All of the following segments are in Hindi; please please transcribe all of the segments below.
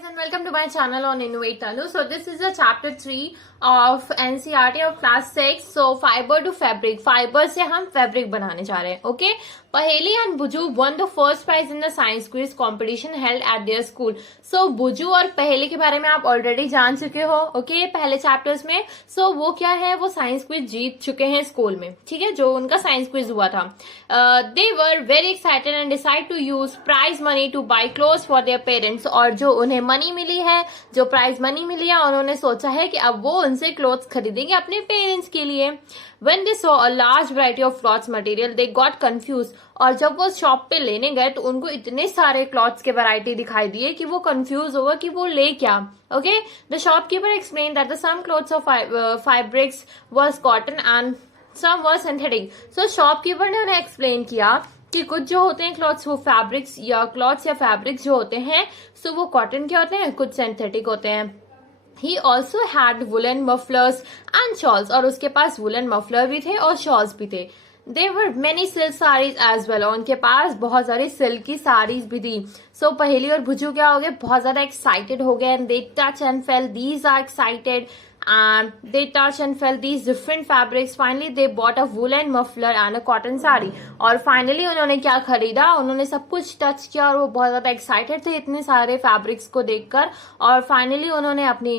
guys and welcome to my channel on Innovate Tanu. So this is a chapter 3 of NCERT of class 6. So fiber to fabric. Fiber से हम fabric बनाने जा रहे हैं. Okay. Paheli and Buju won the first prize in the science quiz competition held at their school. So बुजू और पहेली के बारे में आप ऑलरेडी जान चुके हो. ओके पहले चैप्टर्स में. सो वो क्या है, वो साइंस क्विज जीत चुके हैं स्कूल में. ठीक है, जो उनका साइंस क्विज हुआ था. They were very excited and decided to use prize money to buy clothes for their parents. और जो उन्हें मनी मिली है, जो प्राइज मनी मिली है, उन्होंने सोचा है कि अब वो उनसे क्लोथ्स खरीदेंगे अपने पेरेंट्स के लिए. When they saw a large variety of cloths material, they got confused. और जब वो शॉप पे लेने गए तो उनको इतने सारे क्लॉथ्स के वैरायटी दिखाई दिए कि वो कंफ्यूज होगा कि वो ले क्या. Okay, the shopkeeper explain that the some clothes of fabrics was cotton and some was synthetic. So shopkeeper ने उन्हें एक्सप्लेन किया कि कुछ जो होते हैं क्लॉथ्स, वो फैब्रिक्स या क्लॉथ्स या फैब्रिक्स जो होते हैं, सो वो कॉटन के होते हैं, कुछ सिंथेटिक होते हैं. He also had woolen mufflers and shawls. और उसके पास woolen muffler भी थे और shawls भी थे. There were many silk sarees as well. और उनके पास बहुत सारी सिल्क की साड़ीज भी थी. So पहेली और भुजू क्या हो गए, बहुत ज्यादा एक्साइटेड हो गए. And they touch and felt these are excited. And they touch and felt these different fabrics. Finally they bought a woolen muffler and a cotton saree. और फाइनली उन्होंने क्या खरीदा, उन्होंने सब कुछ टच किया और वो बहुत ज्यादा एक्साइटेड थे इतने सारे फैब्रिक्स को देखकर. और फाइनली उन्होंने अपनी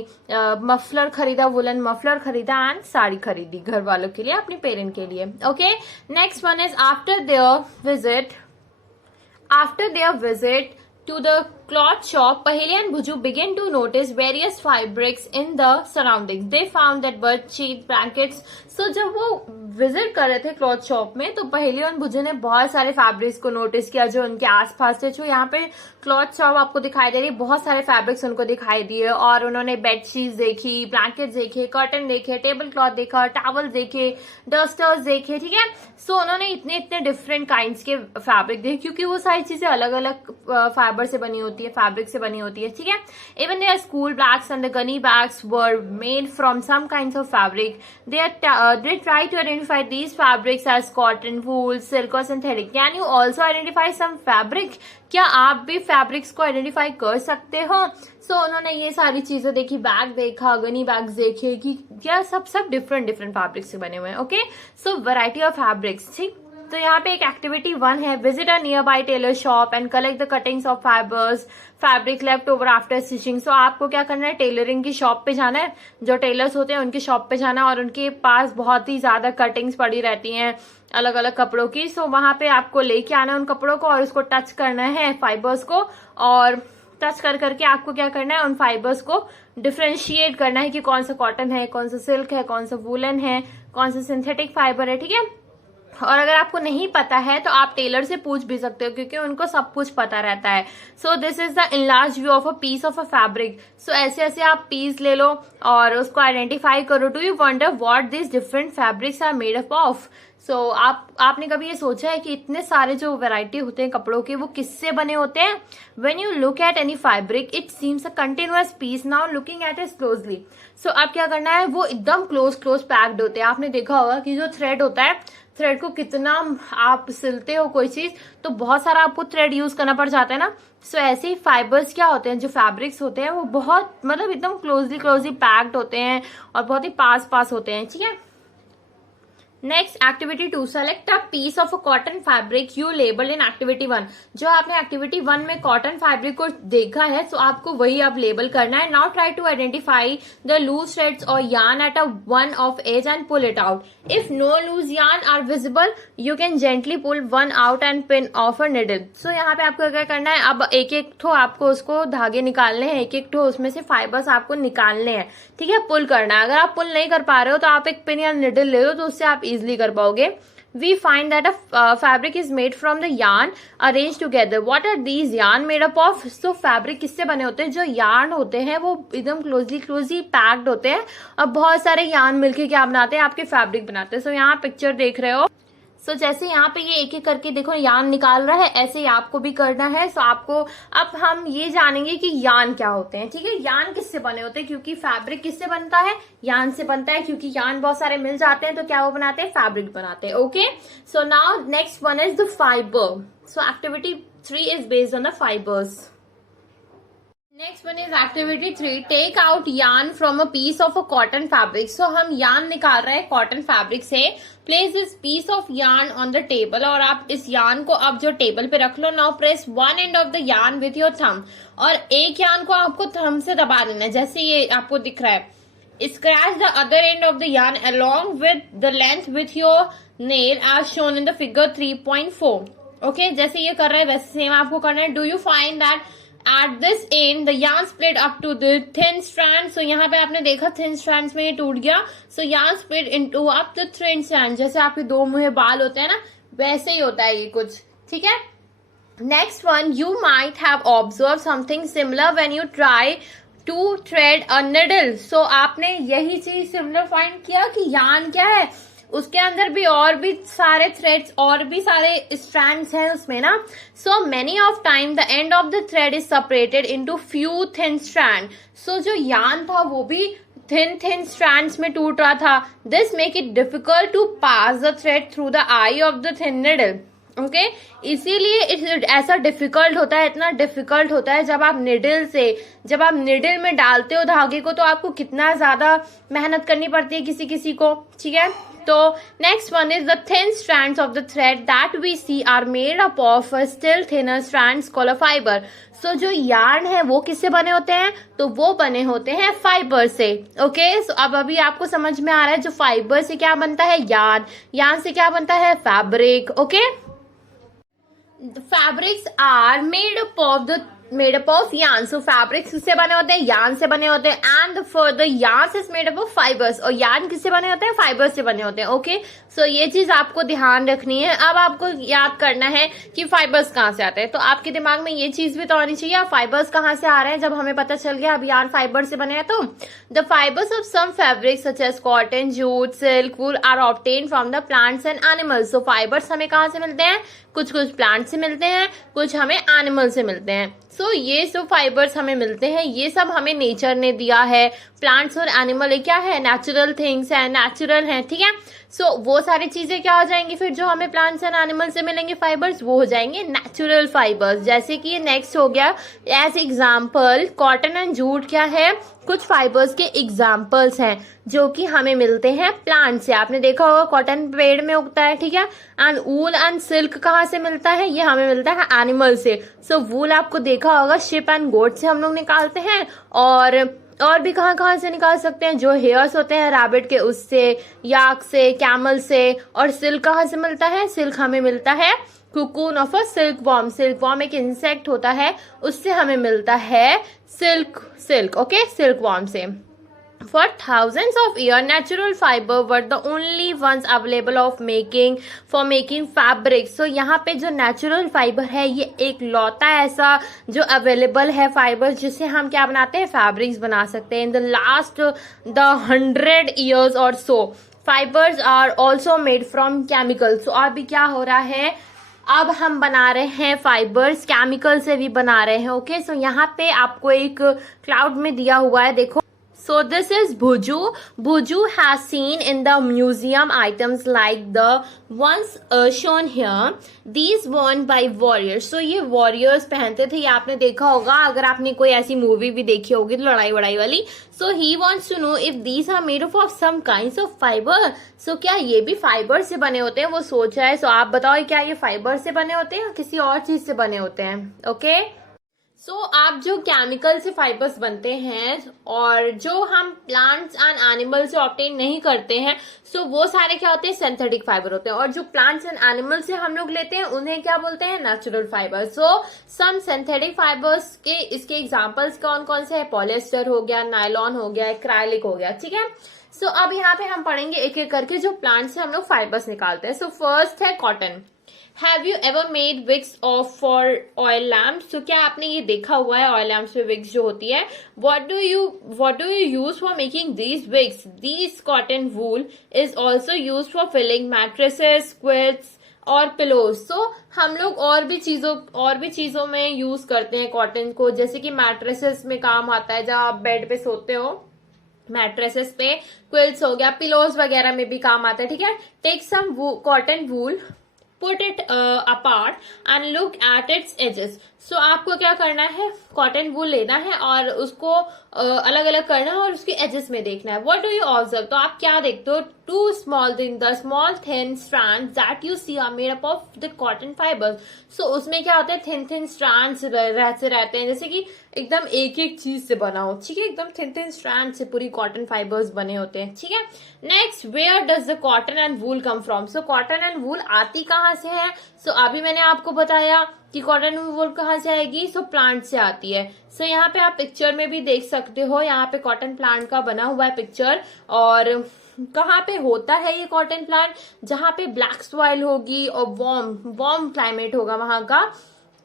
मफलर खरीदा, वुलन मफलर खरीदा एंड साड़ी खरीदी घर वालों के लिए, अपने पेरेंट के लिए. Okay, next one is after their visit to the cloth shop, Paheli and Buju began to notice various fabrics in the surroundings. They found that bird sheet blankets. So जब वो विजिट कर रहे थे क्लॉथ शॉप में, तो पहेली और भुजू ने बहुत सारे फैब्रिक्स को नोटिस किया जो उनके आसपास थे. जो यहाँ पे क्लॉथ शॉप आपको दिखाई दे रही है, बहुत सारे फैब्रिक्स उनको दिखाई दिए. और उन्होंने बेडशीट देखी, ब्लैंकेट देखे, कर्टन देखे, टेबल क्लॉथ देखा, टॉवल देखे, डस्टर्स देखे. ठीक है, सो उन्होंने इतने डिफरेंट काइंड्स के फैब्रिक देखे, क्योंकि वो सारी चीजें अलग अलग फाइबर से बनी होती है, फैब्रिक से बनी होती है. ठीक है, even there school bags and the gunny bags were made from some kinds of fabric. They try to identify these fabrics as cotton, wool, silk or synthetic. Can you also identify some fabric? क्या आप भी फैब्रिक्स को आइडेंटिफाई कर सकते हो? सो उन्होंने ये सारी चीजें देखी, बैग देखा, गनी बैग्स देखे कि क्या सब डिफरेंट फैब्रिक्स से बने हुए हैं. Okay, so variety of fabrics. ठीक, तो यहाँ पे एक एक्टिविटी 1 है, visit a nearby tailor shop and collect the cuttings of fibres fabric left over after stitching. So आपको क्या करना है, टेलरिंग की शॉप पे जाना है, जो टेलर्स होते हैं उनकी शॉप पे जाना है, और उनके पास बहुत ही ज्यादा कटिंग्स पड़ी रहती हैं अलग अलग कपड़ों की. सो वहां पे आपको लेके आना है उन कपड़ों को और उसको टच करना है फाइबर्स को, और टच करके आपको क्या करना है, उन फाइबर्स को डिफ्रेंशिएट करना है कि कौन सा कॉटन है, कौन सा सिल्क है, कौन सा वूलन है, कौन सा सिंथेटिक फाइबर है. ठीक है, और अगर आपको नहीं पता है तो आप टेलर से पूछ भी सकते हो, क्योंकि उनको सब कुछ पता रहता है. So this is the enlarged view of a piece of a fabric. So ऐसे आप पीस ले लो और उसको आइडेंटिफाई करो. Do you wonder what this different fabrics are made up of? So आपने कभी ये सोचा है कि इतने सारे जो वैरायटी होते हैं कपड़ों के, वो किससे बने होते हैं? When you look at any fabric it seems a continuous piece. Now looking at it closely. So अब क्या करना है, वो एकदम क्लोज पैक्ड होते हैं. आपने देखा होगा कि जो थ्रेड होता है, थ्रेड को कितना आप सिलते हो कोई चीज, तो बहुत सारा आपको थ्रेड यूज करना पड़ जाता है ना. सो ऐसे ही फाइबर्स क्या होते हैं, जो फैब्रिक्स होते हैं, वो बहुत एकदम क्लोजली पैक्ड होते हैं और बहुत ही पास होते हैं. ठीक है, next activity 2, select a piece of a cotton fabric you label in activity 1. जो आपने एक्टिविटी 1 में कॉटन फैब्रिक को देखा है, सो आपको वही अब लेबल करना है. Now try to identify the loose threads और yarn at a one of edge and pull it out. If no loose yarn are visible, you can gently pull one out and pin off a needle. So यहाँ पे आपको क्या करना है, अब एक ठो आपको उसको धागे निकालने हैं, एक ठो उसमें से फाइबर्स आपको निकालने हैं. ठीक है, पुल करना है. अगर आप पुल नहीं कर पा रहे हो तो आप एक पिन या निडल ले लो, तो उससे आप इजिली कर पाओगे. We find that a fabric is made from the yarn arranged together. What are these yarn made up of? So fabric किससे बने होते हैं? जो yarn होते हैं वो एकदम क्लोजली पैक्ड होते हैं, और बहुत सारे yarn मिलके क्या बनाते हैं, आपके फैब्रिक बनाते हैं. सो यहाँ पिक्चर देख रहे हो, सो जैसे यहाँ पे ये एक करके देखो यान निकाल रहा है, ऐसे ही आपको भी करना है. सो आपको अब हम ये जानेंगे कि यान क्या होते हैं. ठीक है, यान किससे बने होते हैं, क्योंकि फैब्रिक किससे बनता है, यान से बनता है. क्योंकि यान बहुत सारे मिल जाते हैं तो क्या वो बनाते हैं, फैब्रिक बनाते हैं. Okay, so now next one is the fibre. So activity 3 is based on the fibres. Next one is activity 3, take out yarn from a piece of a cotton fabric. So हम यार्न निकाल रहे हैं कॉटन फैब्रिक से। Place this piece of yarn on the table, और आप इस यार्न को अब जो टेबल पे रख लो। Now press one end of the yarn with your thumb, और एक यार्न को आपको थंब से दबा देना है, जैसे ये आपको दिख रहा है। Scratch the other end of the yarn along with the length with your nail as shown in the figure 3.4। Okay, जैसे ये कर रहा है वैसे सेम आपको करना है। Do you find that at this end the yarn split up to the thin strands? So यहाँ पे आपने देखा thin strands में ये टूट गया। So yarn split into up to thin strands, जैसे आपके दो मुहे बाल होते हैं ना, वैसे ही होता है ये कुछ, ठीक है। Next one, you might have observed something similar when you try to thread a needle. So आपने यही चीज similar find किया कि yarn क्या है, उसके अंदर भी और भी सारे थ्रेड्स और भी सारे स्ट्रैंड्स हैं उसमें ना। So many of time the end of the thread is separated into few thin strand. So जो यार्न था वो भी थिन थिन स्ट्रैंड्स में टूट रहा था। This make it difficult to pass the thread through the eye of the thin needle. Okay, इसीलिए ऐसा डिफिकल्ट होता है, इतना डिफिकल्ट होता है जब आप निडल में डालते हो धागे को, तो आपको कितना ज्यादा मेहनत करनी पड़ती है किसी किसी को, ठीक है। तो next one is the thin strands of the thread that we see are made up of still thinner strands called fibre. So जो यार्न है वो किससे बने होते हैं, तो वो बने होते हैं फाइबर से। ओके, सो अब अभी आपको समझ में आ रहा है जो फाइबर से क्या बनता है, यार्न से क्या बनता है, fabric. Okay, fabrics are made up of yarn. So fabrics किससे बने होते हैं, यार्न से बने होते हैं। And further yarn is made up of fibres, और यार्न किससे बने होते हैं, फाइबर्स से बने होते हैं। ओके, सो ये चीज आपको ध्यान रखनी है। अब आपको याद करना है कि फाइबर्स कहाँ से आते हैं, तो आपके दिमाग में ये चीज भी तो आनी चाहिए फाइबर्स कहाँ से आ रहे हैं। जब हमें पता चल गया अब यार्न फाइबर से बने हैं, तो the fibres of some fabrics such as cotton, jute, silk, wool are obtain from the plants and animals. So fibres हमें कहाँ से मिलते हैं, कुछ प्लांट से मिलते हैं, कुछ हमें एनिमल से मिलते हैं। सो ये सब फाइबर्स हमें मिलते हैं, ये सब हमें नेचर ने दिया है। प्लांट्स और एनिमल क्या है, नेचुरल थिंग्स है, नेचुरल है, ठीक है। सो वो सारी चीजें क्या हो जाएंगी फिर, जो हमें प्लांट्स एंड एनिमल से मिलेंगे फाइबर्स, वो हो जाएंगे नेचुरल फाइबर्स। जैसे कि ये नेक्स्ट हो गया as example, cotton and jute क्या है, कुछ फाइबर्स के एग्जाम्पल्स हैं जो कि हमें मिलते हैं प्लांट से। आपने देखा होगा कॉटन पेड़ में उगता है, ठीक है। एंड वूल एंड सिल्क कहाँ से मिलता है, ये हमें मिलता है एनिमल से। सो वूल आपको देखा होगा शिप एंड गोट से हम लोग निकालते हैं, और भी कहाँ से निकाल सकते हैं, जो हेयर्स होते हैं रैबिट के, उससे, याक से, कैमल से। और सिल्क कहाँ से मिलता है, सिल्क हमें मिलता है cocoon of a silk worm. Silk worm एक इंसेक्ट होता है, उससे हमें मिलता है सिल्क। ओके, सिल्क वॉर्म से। For thousands of years, natural fiber were the only ones available for making fabric. So यहाँ पे जो natural fiber है, ये एक लौता ऐसा जो available है फाइबर, जिससे हम क्या बनाते हैं, fabrics बना सकते हैं। In the last 100 years or so, fibers are also made from chemicals. So अभी क्या हो रहा है, अब हम बना रहे हैं फाइबर्स केमिकल से भी बना रहे हैं। ओके, सो यहाँ पे आपको एक क्लाउड में दिया हुआ है, देखो। So this is Bhuju. Bhuju has seen in the museum items like the ones shown here. These worn by warriors. So ये warriors पहनते थे, ये आपने देखा होगा अगर आपने कोई ऐसी मूवी भी देखी होगी तो लड़ाई वड़ाई वाली। So he wants to know if these are made of some kinds of fiber. So क्या ये भी फाइबर से बने होते हैं, वो सोच रहा है। So आप बताओ क्या ये फाइबर से बने होते हैं या किसी और चीज से बने होते हैं। ओके, सो आप जो केमिकल से फाइबर्स बनते हैं और जो हम प्लांट्स एंड एनिमल से ऑब्टेन नहीं करते हैं, सो वो सारे क्या होते हैं, सिंथेटिक फाइबर होते हैं। और जो प्लांट्स एंड एनिमल से हम लोग लेते हैं उन्हें क्या बोलते हैं, नेचुरल फाइबर। सो सम सिंथेटिक फाइबर्स के इसके एग्जांपल्स कौन कौन से हैं, पॉलिएस्टर हो गया, नायलॉन हो गया, एक्राइलिक हो गया, ठीक है। सो अब यहाँ पे हम पढ़ेंगे एक एक करके जो प्लांट से हम लोग फाइबर्स निकालते हैं। सो फर्स्ट है cotton. Have you ever made wigs of for oil lamps? तो क्या आपने ये देखा हुआ है ऑयल लैम्प्स पे विग्स जो होती है। What do you use for making these wigs? These cotton wool is also used for filling mattresses, quilts और पिलोज। तो हम लोग और भी चीजों में यूज करते हैं कॉटन को, जैसे कि मैट्रेसेस में काम आता है, जब आप बेड पे सोते हो मैट्रेसेस पे, क्विल्ट्स हो गया, पिलोज वगैरह में भी काम आता है, ठीक है। Take some cotton wool put it apart and look at its edges. So आपको क्या करना है, कॉटन वूल लेना है और उसको अलग अलग करना है और उसके एजेस में देखना है। व्हाट डू यू ऑब्जर्व, तो आप क्या देखते हो, two small thin the small thin strands that you see are made up of the cotton fibres. So उसमें क्या होता है, थिन थिन स्ट्रैंड्स रहते हैं, जैसे कि एकदम एक एक चीज से बना हो, ठीक है, एकदम थिन थिन स्ट्रैंड से पूरी कॉटन फाइबर्स बने होते हैं, ठीक है। Next, where does the cotton and wool come from. So cotton and wool आती कहाँ से है, सो अभी मैंने आपको बताया कि कॉटन वूल कहाँ से आएगी, सो प्लांट से आती है। सो यहाँ पे आप पिक्चर में भी देख सकते हो, यहाँ पे कॉटन प्लांट का बना हुआ है पिक्चर। और कहाँ पे होता है ये कॉटन प्लांट, जहाँ पे ब्लैक सॉइल होगी और वार्म क्लाइमेट होगा वहां का,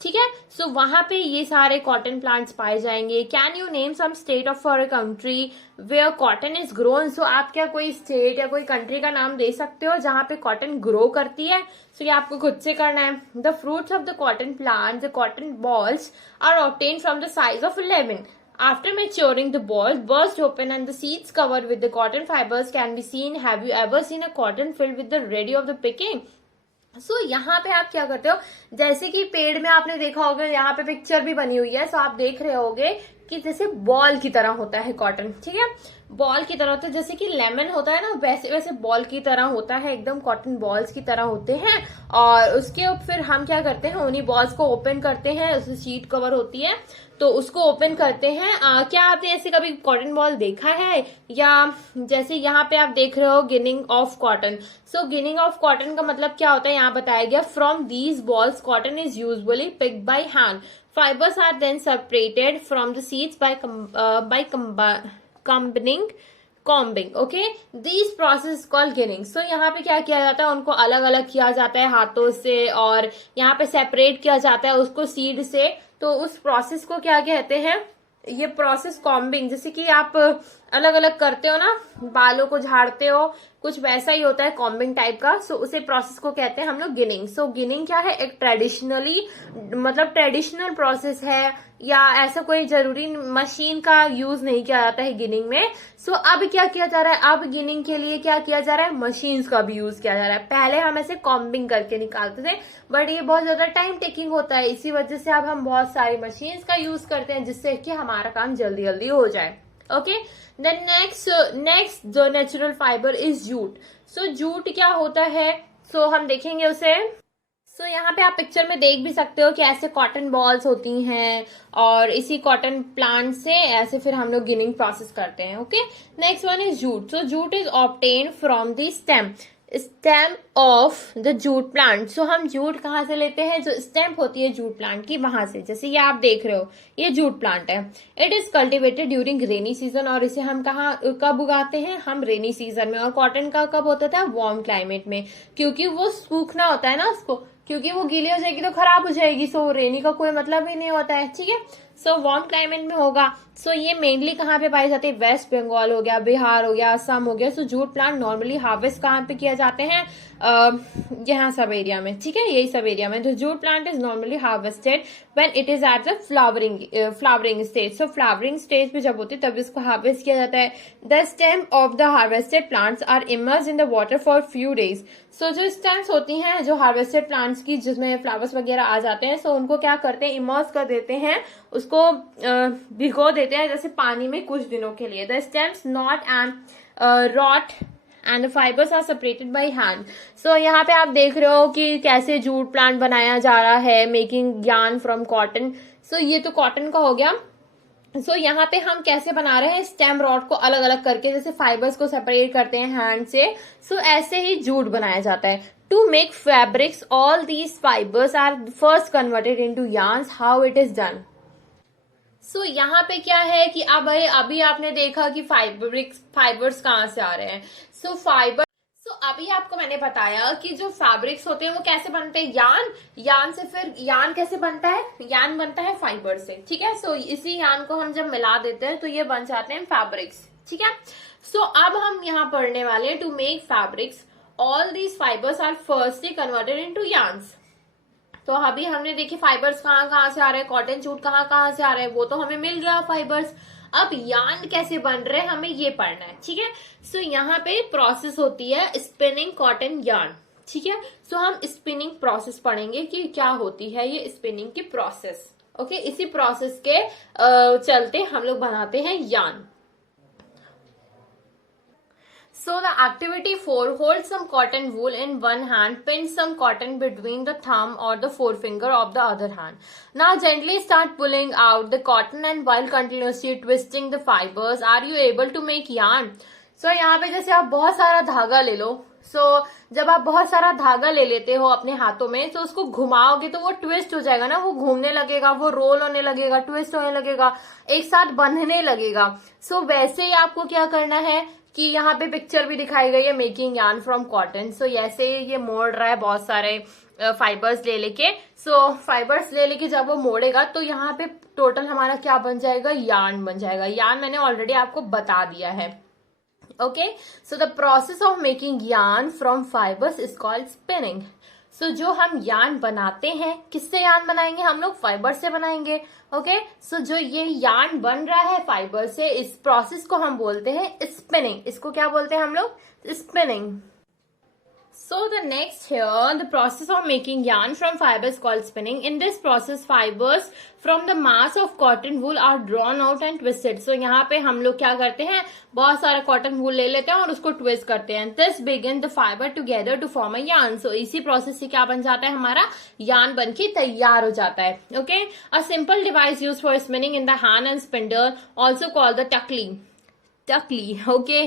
ठीक है। सो वहां पे ये सारे कॉटन प्लांट्स पाए जाएंगे। Can you name some state of for a country where cotton is grown. So आप क्या कोई स्टेट या कोई कंट्री का नाम दे सकते हो जहां पे कॉटन ग्रो करती है। सो ये आपको खुद से करना है। The fruits of the cotton plant, the cotton balls are obtained from the size of lemon. After maturing, the balls burst open and the seeds covered with the cotton fibers can be seen. Have you ever seen a cotton filled with the ready of the picking? सो यहाँ पे आप क्या करते हो, जैसे कि पेड़ में आपने देखा होगा, यहाँ पे पिक्चर भी बनी हुई है, सो आप देख रहे होगे कि जैसे बॉल की तरह होता है कॉटन, ठीक है, बॉल की तरह होता है, जैसे कि लेमन होता है ना, वैसे वैसे बॉल की तरह होता है, एकदम कॉटन बॉल्स की तरह होते हैं। और उसके फिर हम क्या करते हैं, उन्हीं बॉल्स को ओपन करते हैं, उससे शीट कवर होती है तो उसको ओपन करते हैं। क्या आपने ऐसे कभी कॉटन बॉल देखा है, या जैसे यहाँ पे आप देख रहे हो ginning of cotton. So ginning of cotton का मतलब क्या होता है, यहाँ बताया गया, from these balls cotton is usually picked by hand. Fibers are then separated from the seeds by combing. Okay, these process is called ginning. So यहाँ पे क्या किया जाता है, उनको अलग अलग किया जाता है हाथों से और यहाँ पे सेपरेट किया जाता है उसको सीड से। तो उस प्रोसेस को क्या कहते हैं, ये प्रोसेस कॉम्बिंग, जैसे कि आप अलग अलग करते हो ना, बालों को झाड़ते हो, कुछ वैसा ही होता है कॉम्बिंग टाइप का। सो उसे प्रोसेस को कहते हैं हम लोग गिनिंग। सो गिनिंग क्या है, एक ट्रेडिशनल प्रोसेस है, या ऐसा कोई जरूरी मशीन का यूज नहीं किया जाता है गिनिंग में। सो अब क्या किया जा रहा है, अब गिनिंग के लिए क्या किया जा रहा है, मशीन्स का भी यूज किया जा रहा है। पहले हम ऐसे कॉम्बिंग करके निकालते थे, बट ये बहुत ज्यादा टाइम टेकिंग होता है, इसी वजह से अब हम बहुत सारी मशीन्स का यूज करते हैं, जिससे कि हमारा काम जल्दी जल्दी हो जाए। ओके, देन नेक्स्ट जो natural fibre is jute. So jute क्या होता है, सो हम देखेंगे उसे। सो यहाँ पे आप पिक्चर में देख भी सकते हो कि ऐसे कॉटन बॉल्स होती हैं और इसी कॉटन प्लांट से ऐसे फिर हम लोग गिनिंग प्रोसेस करते हैं। Okay, next one is jute. So jute is obtain from the stem of the jute plant. So हम जूट कहाँ से लेते हैं, जो स्टेम होती है जूट प्लांट की, वहां से। जैसे ये आप देख रहे हो, ये जूट प्लांट है। It is cultivated during rainy season, और इसे हम कब उगाते हैं, हम रेनी सीजन में। और कॉटन का कब होता था, वार्म क्लाइमेट में, क्योंकि वो सूखना होता है ना उसको, क्योंकि वो गीली हो जाएगी तो खराब हो जाएगी। सो रेनी का कोई मतलब ही नहीं होता है, ठीक है। सो वार्म क्लाइमेट में होगा। सो ये मेनली कहाँ पे पाई जाती है, वेस्ट बंगाल हो गया, बिहार हो गया, असम हो गया। सो जूट प्लांट नॉर्मली हार्वेस्ट कहाँ पे किया जाते हैं, यहाँ सब एरिया में, ठीक है, यही सब एरिया में। तो jute plant is normally harvested when it is at the flowering stage. So flowering stage पे जब होती है तब इसको हार्वेस्ट किया जाता है। The stem of the harvested plants are immersed in the water for few days. So जो स्टेम्स होती हैं जो हार्वेस्टेड प्लांट्स की, जिसमें फ्लावर्स वगैरह आ जाते हैं, सो उनको क्या करते हैं, इमर्स कर देते हैं, उसको भिगो देते हैं जैसे पानी में कुछ दिनों के लिए। The stems not and rot and the fibres are separated by hand. So यहाँ पे आप देख रहे हो कि कैसे जूट प्लांट बनाया जा रहा है, मेकिंग यार्न फ्रॉम कॉटन। सो ये तो कॉटन का हो गया। सो यहाँ पे हम कैसे बना रहे हैं, स्टेम रॉड को अलग अलग करके, जैसे फाइबर्स को सेपरेट करते हैं हैंड से। सो ऐसे ही जूट बनाया जाता है। To make fabrics all these fibres are first converted into yarns. How it is done. So यहाँ पे क्या है कि अब अभी आपने देखा कि फाइबर्स कहाँ से आ रहे हैं। सो अभी आपको मैंने बताया कि जो फैब्रिक्स होते हैं वो कैसे बनते हैं, यार्न से। फिर यार्न कैसे बनता है, यार्न बनता है फाइबर से, ठीक है। सो इसी यार्न को हम जब मिला देते हैं तो ये बन जाते हैं फैब्रिक्स, ठीक है। सो अब हम यहाँ पढ़ने वाले हैं, to make fabrics all these fibres are firstly converted into yarns. तो अभी हमने देखी फाइबर्स कहाँ कहाँ से आ रहे हैं, कॉटन जूट कहाँ कहाँ से आ रहे हैं, वो तो हमें मिल गया फाइबर्स। अब यार्न कैसे बन रहे हैं हमें ये पढ़ना है, ठीक है। सो यहाँ पे प्रोसेस होती है स्पिनिंग कॉटन यार्न, ठीक है। सो हम स्पिनिंग प्रोसेस पढ़ेंगे कि क्या होती है ये स्पिनिंग की प्रोसेस। ओके, इसी प्रोसेस के चलते हम लोग बनाते हैं yarn. So the activity 4, hold some cotton wool in one hand, pin some cotton between the thumb or the forefinger of the other hand. Now gently start pulling out the cotton and while continuously twisting the fibers, are you able to make yarn? So यहाँ पे जैसे आप बहुत सारा धागा ले लो, जब आप बहुत सारा धागा ले लेते हो अपने हाथों में, तो उसको घुमाओगे तो वो ट्विस्ट हो जाएगा ना, वो घूमने लगेगा, वो रोल होने लगेगा, ट्विस्ट होने लगेगा, एक साथ बंधने लगेगा। वैसे ही आपको क्या करना है कि यहाँ पे पिक्चर भी दिखाई गई है, मेकिंग यार्न फ्रॉम कॉटन। ऐसे ये मोड़ रहा है बहुत सारे फाइबर्स ले लेके। फाइबर्स ले लेके जब वो मोड़ेगा तो यहाँ पे टोटल हमारा क्या बन जाएगा, यार्न बन जाएगा। यार्न मैंने ऑलरेडी आपको बता दिया है। Okay, so the process of making yarn from fibres is called spinning. जो हम यार्न बनाते हैं, किससे यार्न बनाएंगे हम लोग, फाइबर से बनाएंगे। ओके, जो ये यार्न बन रहा है फाइबर से, इस प्रोसेस को हम बोलते हैं स्पिनिंग। इसको क्या बोलते हैं हम लोग, spinning. So the next here, the process of making yarn from fibers is called spinning. In this process, fibers from the mass of cotton wool are drawn out and twisted. So यहाँ पे हम लोग क्या करते हैं, बहुत सारा cotton wool ले लेते हैं और उसको twist करते हैं। This begin the fiber together to form a yarn. So इसी process से क्या बन जाता है, हमारा yarn बन के तैयार हो जाता है। Okay, a simple device used for spinning in the hand and spindle, also called the takli. Okay,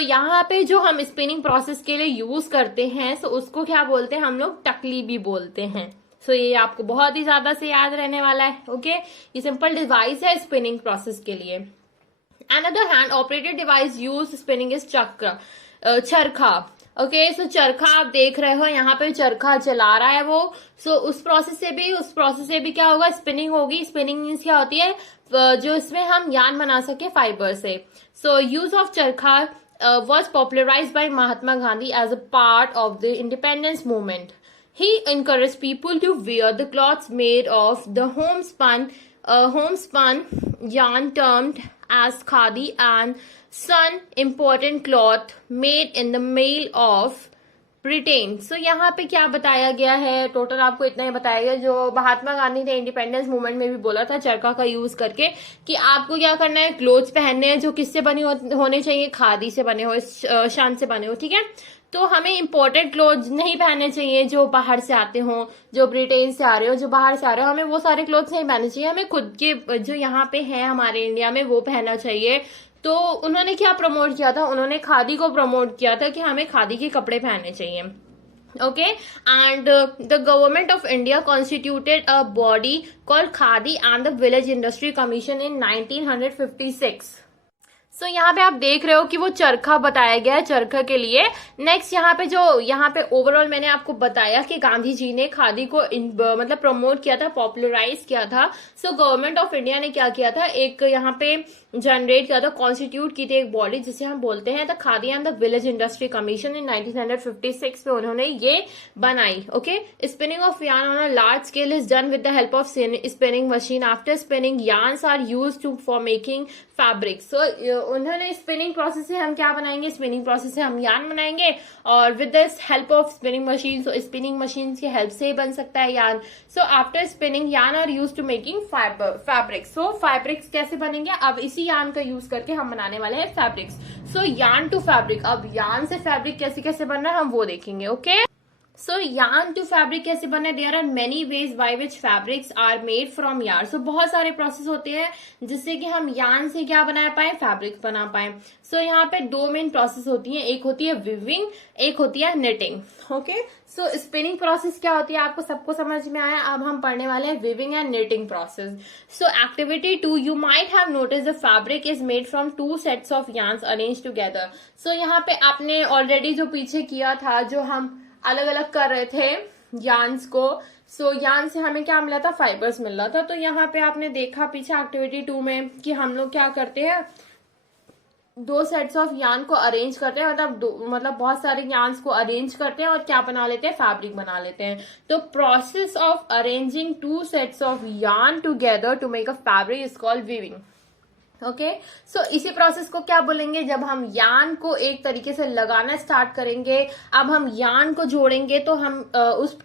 यहाँ पे जो हम स्पिनिंग प्रोसेस के लिए यूज करते हैं, उसको क्या बोलते हैं हम लोग, टकली भी बोलते हैं। ये आपको बहुत ही ज्यादा से याद रहने वाला है। ओके, ये सिंपल डिवाइस है स्पिनिंग प्रोसेस के लिए। Another hand operated device use spinning is चरखा। ओके, चरखा आप देख रहे हो, यहाँ पे चरखा चला रहा है वो। उस प्रोसेस से भी क्या होगा, स्पिनिंग होगी। स्पिनिंग मीन्स क्या होती है, जो इसमें हम यार्न बना सके फाइबर से। यूज ऑफ चरखा was popularized by Mahatma Gandhi as a part of the independence movement. He encouraged people to wear the cloths made of the homespun yarn termed as khadi and sun imported cloth made in the mail of Britain. यहाँ पे क्या बताया गया है, टोटल आपको इतना ही बताया गया। जो महात्मा गांधी ने इंडिपेंडेंस मूवमेंट में भी बोला था चरखा का यूज करके कि आपको क्या करना है, क्लोथ्स पहनने हैं जो किससे बने होने चाहिए, खादी से बने हो, शन से बने हो। ठीक है, तो हमें इम्पोर्टेड क्लोथ्स नहीं पहनने चाहिए जो बाहर से आते हो, जो ब्रिटेन से आ रहे हो, जो बाहर से आ रहे हो, हमें वो सारे क्लोथ्स नहीं पहनने चाहिए। हमें खुद के जो यहाँ पे है हमारे इंडिया में वो पहनना चाहिए। तो उन्होंने क्या प्रमोट किया था, उन्होंने खादी को प्रमोट किया था कि हमें खादी के कपड़े पहनने चाहिए। Okay, and the government of India constituted a body called khadi and the village industry commission in 1956। यहाँ पे आप देख रहे हो कि वो चरखा बताया गया है चरखा के लिए। नेक्स्ट यहाँ पे ओवरऑल मैंने आपको बताया कि गांधी जी ने खादी को मतलब प्रमोट किया था, पॉपुलराइज किया था। गवर्नमेंट ऑफ इंडिया ने क्या किया था, एक यहाँ पे जनरेट किया था, कॉन्स्टिट्यूट की थी एक बॉडी जिसे हम बोलते हैं the Khadi and the village industry commission in 1956 में उन्होंने ये बनाई। Okay, spinning of yarn on a large scale is done with the help of spinning machine. After spinning yarns are used for making fabric. उन्होंने स्पिनिंग प्रोसेस से हम क्या बनाएंगे, स्पिनिंग प्रोसेस से हम यार्न बनाएंगे और with the help of spinning machine. Spinning machine की हेल्प से ही बन सकता है yarn. After spinning yarn are use to making fabric. Fabrics कैसे बनेंगे, अब इसी यार्न का यूज करके हम बनाने वाले हैं फैब्रिक्स। यार्न टू फैब्रिक, अब यार्न से फैब्रिक कैसे कैसे बनना है हम वो देखेंगे। ओके, yarn to fabric कैसे बना है, there are many ways by which fabrics are made from yarn। बहुत सारे प्रोसेस होते हैं जिससे कि हम yarn से क्या बना पाए, फैब्रिक्स बना पाए। यहाँ पे दो मेन प्रोसेस होती हैं, एक होती है विविंग, एक होती है निटिंग। ओके, स्पिनिंग प्रोसेस क्या होती है आपको सबको समझ में आया। अब हम पढ़ने वाले हैं viewing and knitting process. Activity 2, you might have noticed the fabric is made from 2 sets of yarns arranged together। यहाँ पे आपने ऑलरेडी जो पीछे किया था, जो हम अलग अलग कर रहे थे यार्न्स को, यार्न से हमें क्या मिला था, फाइबर्स मिल रहा था। तो यहाँ पे आपने देखा पीछे एक्टिविटी 2 में कि हम लोग क्या करते हैं, 2 सेट्स ऑफ यार्न को अरेंज करते हैं, मतलब बहुत सारे यार्न्स को अरेंज करते हैं और क्या बना लेते हैं, फैब्रिक बना लेते हैं। तो process of arranging 2 sets of yarn together to make a fabric is called weaving. Okay so इसी प्रोसेस को क्या बोलेंगे, जब हम यान को एक तरीके से लगाना स्टार्ट करेंगे, अब हम यान को जोड़ेंगे तो हम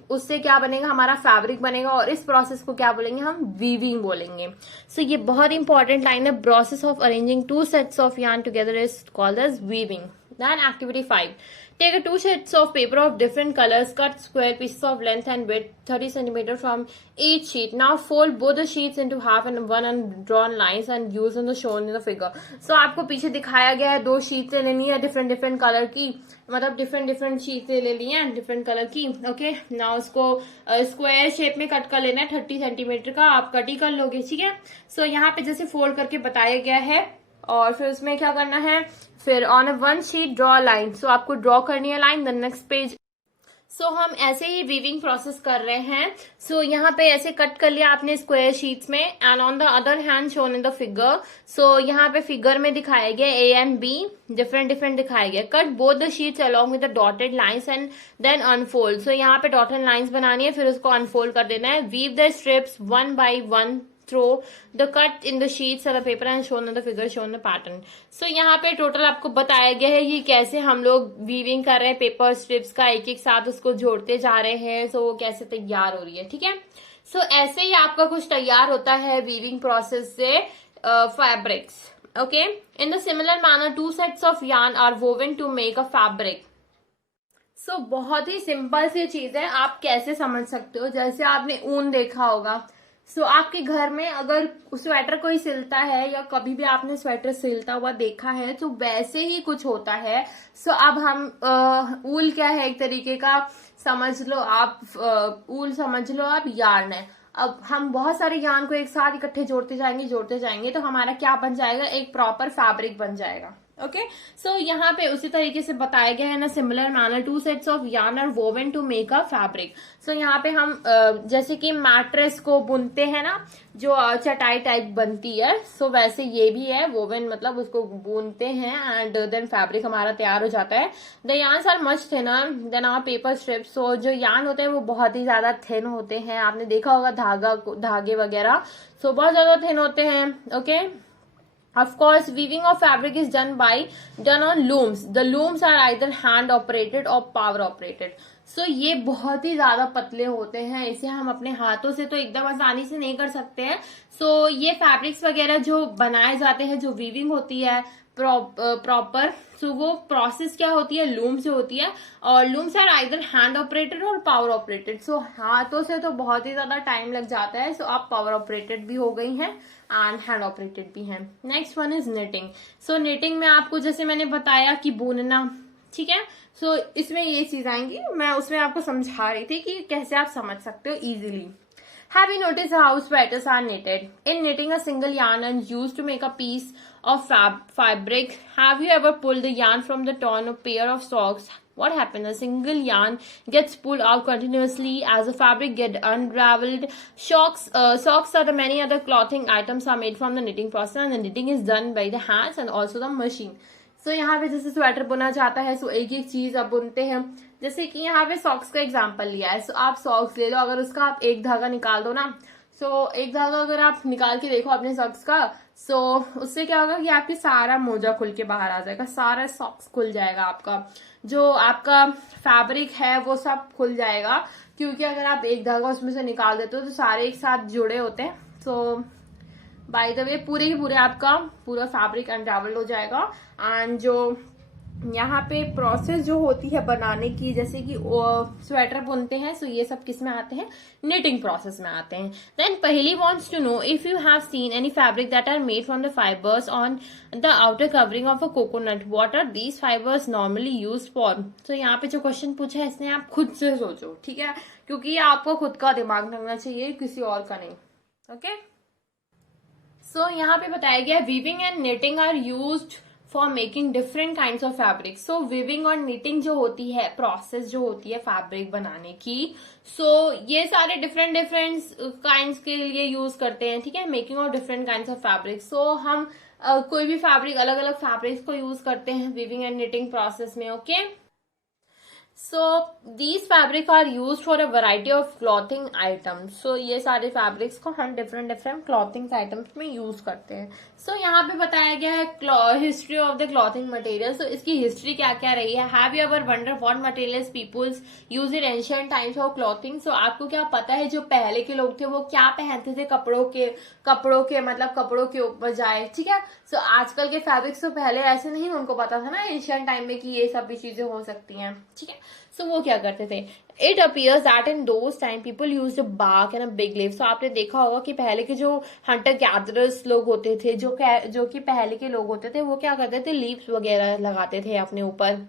उससे क्या बनेगा, हमारा फैब्रिक बनेगा, और इस प्रोसेस को क्या बोलेंगे, हम वीविंग बोलेंगे। सो ये बहुत इंपॉर्टेंट लाइन है, process of arranging two sets of yarn together is called as weaving. Then activity 5. Take a 2 sheets of paper of different colors, cut square pieces of length and width 30 cm from each sheet. Now fold both the sheets into half and one undrawn lines and use them as shown in the figure. So आपको पीछे दिखाया गया है, 2 शीट्स लेनी है डिफरेंट कलर की, मतलब डिफरेंट शीट्स ले ली है डिफरेंट कलर की। ओके ना उसको स्क्वायर शेप में कट कर लेना है, 30 सेंटीमीटर का आप कट ही कर लोगे, ठीक है। सो यहाँ पे जैसे फोल्ड करके बताया गया है, और फिर उसमें क्या करना है, फिर on a one sheet draw line. So आपको ड्रॉ करनी है line, the next page. So हम ऐसे ही वीविंग प्रोसेस कर रहे हैं। सो यहाँ पे ऐसे कट कर लिया आपने स्क्वायर शीट्स में, and on the other hand shown in the figure. So यहाँ पे फिगर में दिखाया गया ए एंड बी डिफरेंट दिखाया गया। Cut both the sheets along with the dotted lines and then unfold. So यहाँ पे डॉटेड लाइंस बनानी है, फिर उसको अनफोल्ड कर देना है। Weave the strips one by one throw the cut in the sheets of the paper and shown in the figure, shown the pattern. So यहाँ पे टोटल आपको बताया गया है कि कैसे हम लोग वीविंग कर रहे हैं पेपर स्ट्रिप्स का, एक साथ उसको जोड़ते जा रहे हैं। सो वो कैसे तैयार हो रही है, ठीक है। सो ऐसे ही आपका कुछ तैयार होता है वीविंग प्रोसेस से fabrics. Okay in the similar manner 2 sets of yarn are woven to make a fabric. सो बहुत ही सिंपल सी चीज है, आप कैसे समझ सकते हो, जैसे आपने ऊन देखा होगा। सो आपके घर में अगर स्वेटर कोई सिलता है, या कभी भी आपने स्वेटर सिलता हुआ देखा है, तो वैसे ही कुछ होता है। सो अब हम ऊल क्या है, एक तरीके का समझ लो आप, ऊल समझ लो आप यार्न है। अब हम बहुत सारे यार्न को एक साथ इकट्ठे जोड़ते जाएंगे तो हमारा क्या बन जाएगा, एक प्रॉपर फैब्रिक बन जाएगा। ओके सो यहाँ पे उसी तरीके से बताया गया है ना, similar manner 2 sets of yarn are woven to make a fabric. सो यहाँ पे हम जैसे कि मैट्रेस को बुनते हैं ना, जो चटाई टाइप बनती है, सो वैसे ये भी है वोवन, मतलब उसको बुनते हैं एंड देन फैब्रिक हमारा तैयार हो जाता है। The yarns are much thinner than our paper strips. सो जो यार्न होते हैं वो बहुत ही ज्यादा थिन होते हैं, आपने देखा होगा धागे वगैरह, सो बहुत ज्यादा थिन होते हैं। Okay Of course, weaving of fabric is done on looms. The looms are either hand operated or power operated. So ये बहुत ही ज्यादा पतले होते हैं, इसे हम अपने हाथों से तो एकदम आसानी से नहीं कर सकते हैं। सो ये फैब्रिक्स वगैरह जो बनाए जाते हैं, जो वीविंग होती है प्रॉपर, सो वो प्रोसेस क्या होती है, लूम से होती है, और looms are either hand operated और पावर ऑपरेटेड। सो हाथों से तो बहुत ही ज्यादा टाइम लग जाता है, सो आप पावर ऑपरेटेड भी हो गई हैं एंड हैंड ऑपरेटेड भी हैं। Next one is knitting. So knitting में आपको जैसे मैंने बताया कि बुनना, ठीक है। सो इसमें ये चीज आएंगी, मैं उसमें आपको समझा रही थी कि कैसे आप समझ सकते हो easily. Have you noticed how sweaters are knitted? In knitting, a single yarn is used to make a piece of fabric. Have you ever pulled the yarn from the torn pair of socks? What happens? A single yarn gets pulled out continuously as the fabric gets unraveled. Socks are the many other clothing items are made from the knitting process, and the knitting is done by the hands and also the machine. So यहाँ पे जैसे स्वेटर बुना जाता है, सो एक एक चीज अब बुनते हैं। जैसे कि यहाँ पे सॉक्स का एग्जांपल लिया है, सो आप सॉक्स ले लो, अगर उसका आप एक धागा निकाल दो ना, सो एक धागा अगर आप निकाल के देखो अपने सॉक्स का, सो उससे क्या होगा कि आपकी सारा मोजा खुल के बाहर आ जाएगा, सारा सॉक्स खुल जाएगा, आपका जो आपका फैब्रिक है वो सब खुल जाएगा, क्योंकि अगर आप एक धागा उसमें से निकाल देते हो तो सारे एक साथ जुड़े होते हैं। सो बाय द वे पूरे ही पूरे आपका पूरा फैब्रिक अनरावल्ड हो जाएगा। एंड जो यहाँ पे प्रोसेस जो होती है बनाने की, जैसे कि स्वेटर बुनते हैं, सो ये सब किस में आते हैं, निटिंग प्रोसेस में आते हैं। Then Paheli wants to know if you have seen any fabric that are made from the fibres on the outer covering of a coconut, what are these fibres normally use for. तो यहाँ पे जो क्वेश्चन पूछा है इसने आप खुद से सोचो, ठीक है, क्योंकि ये आपको खुद का दिमाग लगना चाहिए, किसी और का नहीं। ओके सो यहाँ पे बताया गया weaving and knitting are used for making different kinds of fabric. So weaving और निटिंग जो होती है, प्रोसेस जो होती है फैब्रिक बनाने की, सो ये सारे डिफरेंट काइंड्स के लिए यूज करते हैं, ठीक है, making of different kinds of fabric. So हम कोई भी फैब्रिक, अलग अलग फैब्रिक्स को यूज करते हैं वीविंग एंड निटिंग प्रोसेस में। Okay so these fabric are use for a variety of clothing items. So ये सारे फैब्रिक्स को हम डिफरेंट डिफरेंट क्लॉथिंग आइटम्स में यूज करते हैं। सो यहाँ पे बताया गया है history of the clothing material. So इसकी हिस्ट्री क्या क्या रही है। Have you ever wonder what materials peoples use in ancient times for clothing. So आपको क्या पता है जो पहले के लोग थे वो क्या पहनते थे कपड़ों के मतलब कपड़ों के बजाय, ठीक है। सो आजकल के फैब्रिक्स तो पहले ऐसे नहीं उनको पता था ना एंशिएंट टाइम में कि ये सब भी चीजें हो सकती हैं, ठीक है। सो वो क्या करते थे। It appears that in those time people use a bark and a big leaf. So आपने देखा होगा कि पहले के जो हंटर गैदरर्स लोग होते थे, जो कि पहले के लोग होते थे, वो क्या करते थे, लीव्स वगैरह लगाते थे अपने ऊपर,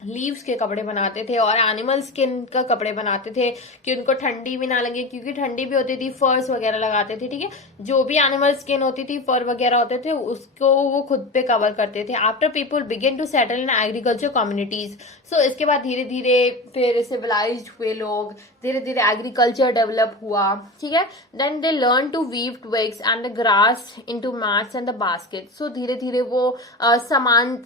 लीव्स के कपड़े बनाते थे और एनिमल स्किन का कपड़े बनाते थे कि उनको ठंडी भी ना लगे, क्योंकि ठंडी भी होती थी, फर्स वगैरह लगाते थे, ठीक है। जो भी एनिमल स्किन होती थी, फर वगैरह होते थे, उसको वो खुद पे कवर करते थे। After people begin to settle in agriculture communities. So इसके बाद धीरे धीरे फिर सिविलाइज्ड हुए लोग, धीरे धीरे एग्रीकल्चर डेवलप हुआ, ठीक है। Then they learn to weave twigs and the grass into mats and the basket. So धीरे धीरे वो सामान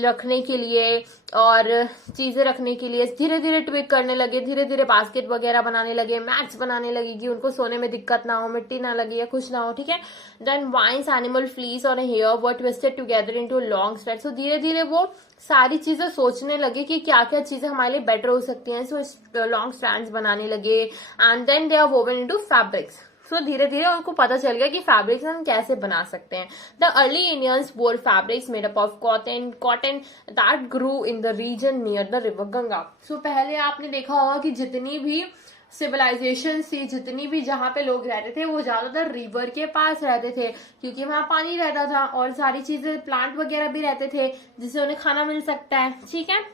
रखने के लिए और चीजें रखने के लिए धीरे धीरे ट्विक करने लगे, धीरे धीरे बास्केट वगैरह बनाने लगे, मैट्स बनाने लगे कि उनको सोने में दिक्कत ना हो, मिट्टी ना लगे या कुछ ना हो, ठीक है। देन वाइन्स, एनिमल फ्लीस और hair were twisted together into long strands. So धीरे धीरे वो सारी चीजें सोचने लगे कि क्या क्या चीजें हमारे लिए बेटर हो सकती हैं। सो लॉन्ग स्ट्रैंड्स बनाने लगे and then they are woven into fabrics. So धीरे धीरे उनको पता चल गया कि फैब्रिक्स हम कैसे बना सकते हैं। The early Indians wore fabrics made up of cotton that grew in the region near the river Ganga. So पहले आपने देखा होगा कि जितनी भी सिविलाइजेशन थी, जितनी भी जहां पे लोग रहते थे, वो ज्यादातर रिवर के पास रहते थे, क्योंकि वहां पानी रहता था और सारी चीजें, प्लांट वगैरह भी रहते थे जिससे उन्हें खाना मिल सकता है, ठीक है।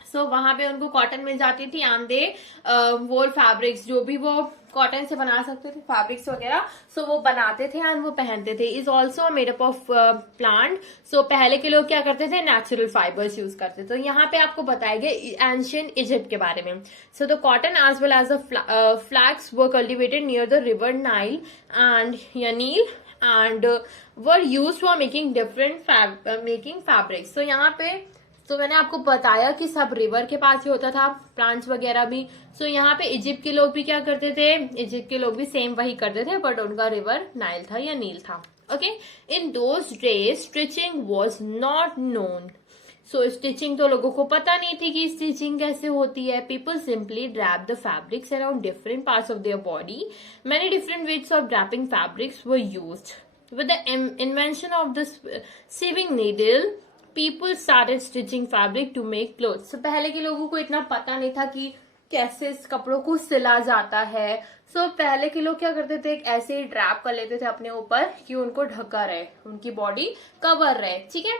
सो वहां पे उनको कॉटन मिल जाती थी एंड दे वोर फैब्रिक्स, जो भी वो कॉटन से बना सकते थे फैब्रिक्स वगैरह, सो वो बनाते थे एंड वो पहनते थे। Is also made up of plant. So पहले के लोग क्या करते थे, नेचुरल फाइबर्स यूज करते थे। तो यहाँ पे आपको बताया गया एंशिएंट इजिप्ट के बारे में। So the cotton as well as the flax were cultivated near the river Nile and Nile and were use for making different making fabrics. तो यहाँ पे मैंने आपको बताया कि सब रिवर के पास ही होता था, प्लांट्स वगैरह भी। सो यहाँ पे इजिप्ट के लोग भी क्या करते थे, इजिप्ट के लोग भी सेम वही करते थे, बट उनका रिवर नाइल था या नील था, okay. In those days stitching was not known. So stitching तो लोगों को पता नहीं थी कि स्टिचिंग कैसे होती है। People simply drape the fabrics around different parts of their body. Many different ways of draping fabrics were used. With the invention of the sewing needle people started stitching fabric to make clothes. पहले के लोगों को इतना पता नहीं था कि कैसे इस कपड़ों को सिला जाता है। सो पहले के लोग क्या करते थे, ऐसे ही ड्रैप कर लेते थे अपने ऊपर कि उनको ढका रहे, उनकी बॉडी कवर रहे, ठीक है।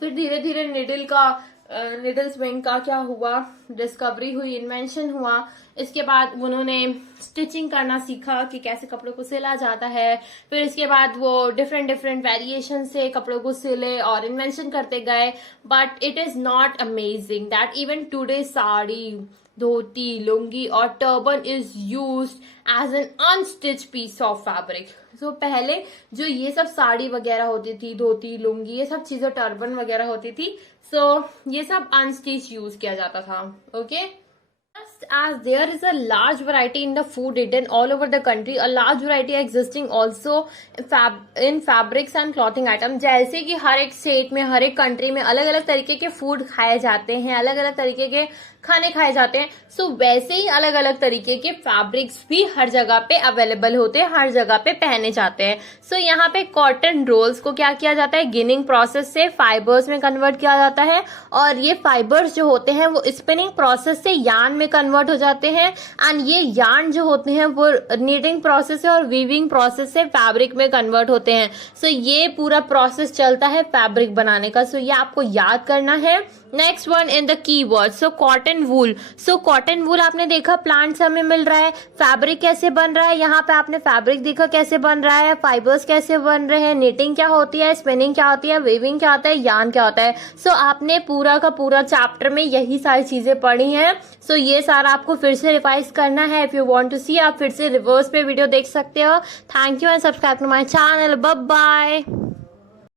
फिर धीरे धीरे निडल स्विंग का क्या हुआ, डिस्कवरी हुई, इन्वेंशन हुआ। इसके बाद उन्होंने स्टिचिंग करना सीखा कि कैसे कपड़ों को सिला जाता है। फिर इसके बाद वो डिफरेंट वेरिएशन से कपड़ों को सिले और इन्वेंशन करते गए। But it is not amazing that even today sari, dhoti, lungi और turban is used as an unstitch piece of fabric. So पहले जो ये सब साड़ी वगैरह होती थी, धोती, लुंगी, ये सब चीजें, टर्बन वगैरह होती थी, सो ये सब अनस्टिच यूज किया जाता था, okay. Just as there is a large variety in the food eaten all over the country, a large variety existing also in fabrics and clothing items. जैसे कि हर एक स्टेट में, हर एक कंट्री में अलग अलग तरीके के फूड खाए जाते हैं, अलग अलग तरीके के खाने खाए जाते हैं। सो वैसे ही अलग अलग तरीके के फैब्रिक्स भी हर जगह पे अवेलेबल होते हैं, हर जगह पे पहने जाते हैं। सो यहाँ पे कॉटन रोल्स को क्या किया जाता है, गिनिंग प्रोसेस से फाइबर्स में कन्वर्ट किया जाता है, और ये फाइबर्स जो होते हैं वो स्पिनिंग प्रोसेस से यार्न में कन्वर्ट हो जाते हैं, एंड ये यार्न जो होते हैं वो नीडिंग प्रोसेस से और वीविंग प्रोसेस से फैब्रिक में कन्वर्ट होते हैं। सो ये पूरा प्रोसेस चलता है फैब्रिक बनाने का। सो ये आपको याद करना है। Next one in the keyword, so cotton wool. So cotton wool आपने देखा प्लांट से हमें मिल रहा है। फैब्रिक कैसे बन रहा है, यहाँ पे आपने फैब्रिक देखा कैसे बन रहा है, फाइबर्स कैसे बन रहे हैं, निटिंग क्या होती है, स्पिनिंग क्या होती है, वीविंग क्या होता है, यार्न क्या होता है। सो आपने पूरा का पूरा चैप्टर में यही सारी चीजें पढ़ी हैं। सो ये सारा आपको फिर से रिवाइज करना है। If you want to see, आप फिर से रिवर्स पे वीडियो देख सकते हो। Thank you and subscribe to my channel. Bye bye.